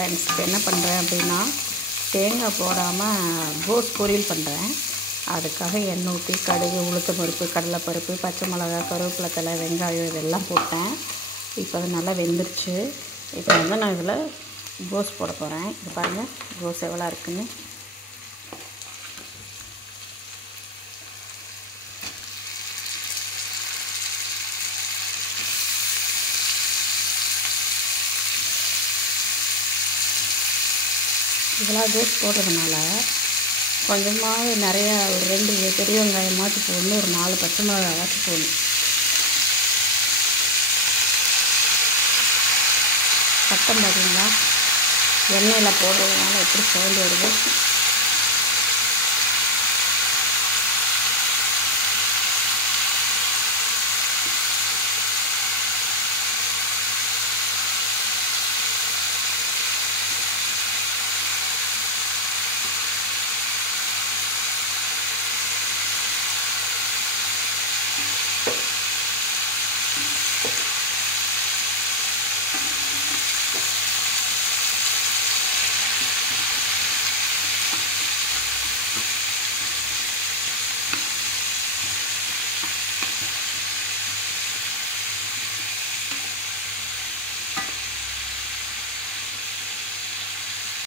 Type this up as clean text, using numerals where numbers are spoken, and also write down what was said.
Friends. இப்போ என்ன பண்ணுறேன் அப்படின்னா, தேங்காய் போடாமல் கோஸ் பொரியல் பண்ணுறேன். அதுக்காக எண்ணெய் ஊற்றி கடுகு, உளுத்தம் பருப்பு, கடலைப்பருப்பு, பச்சை மிளகா, கருவேப்பிலை தழை, வெங்காயம் இதெல்லாம் போட்டேன். இப்போ அது நல்லா வெந்துருச்சு. இப்போ வந்து நான் இதில் கோஸ் போட போகிறேன். இது பாருங்கள் கோஸ் எவ்வளோ இருக்குன்னு. இதெல்லாம் கோஸ் போடுறதுனால கொஞ்சமாக நிறையா ஒரு 2 பெரிய வெங்காயமாச்சும் போடணும், ஒரு 4 பச்சை மிளகாயாச்சும் போடணும். சத்தம் பார்த்தீங்களா? எண்ணெயில் போடுறதுனால எப்படி சவுண்டு வருது.